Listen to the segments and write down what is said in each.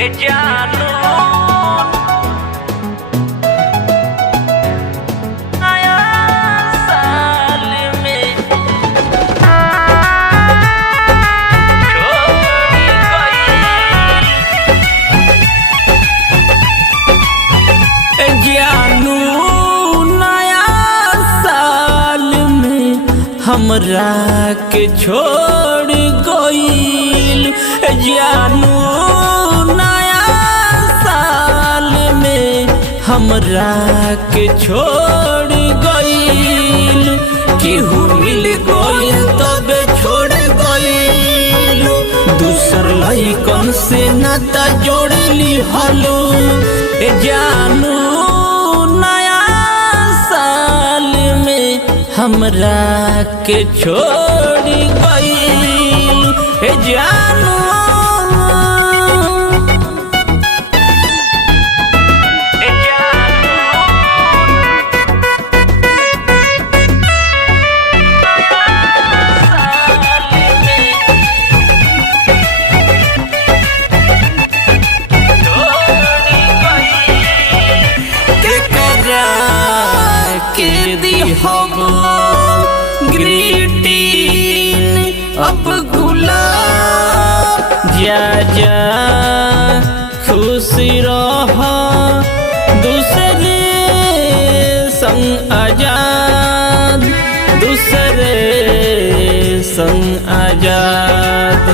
जानू हमरा के छोड़ गईल। जानू नया साल में हमरा के छोड़ गईल। केहू मिल गईल तबे छोड़ गईल। दूसर लइकन से नाता जोड़ली हलो। जानू नया साल में हमरा के छोड़ गईल। जानू ग्रीटिंग अब गुलाब जा जा खुश रह दूसरे संग आजाद। दूसरे संग आजाद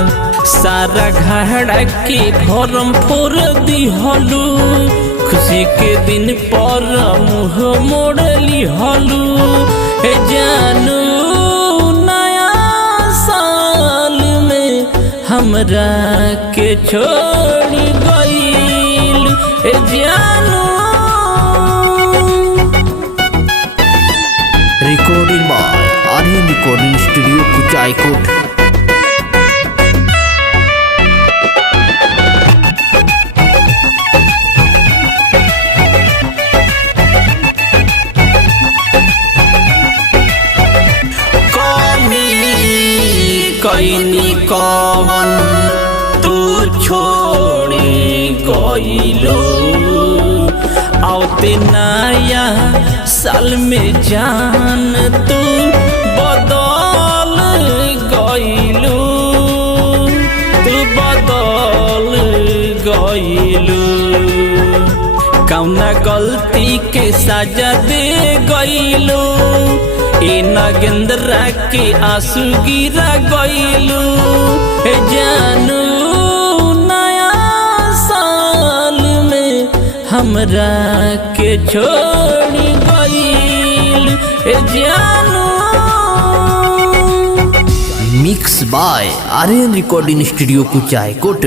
सारा घड़ा के भरम फोर दिहलू। खुशी के दिन पर मुँह मोड़ली हलू। जानू नया साल में हमरा के छोड़ गईल। जानू recording by Aryan recording studio Kuchaikot. कैनी कवन तू छोड़ी गईलो। आते नया साल में जान तू बदल गईलो। तू बदल गईलो। कौना गलती के सजा दे गईलो। ए नागेंद्रा के आंसू गिरा गईलू। जानू नया साल में हमरा के छोड़ गईल। जानू mix by Aryan recording studio Kuchaikot.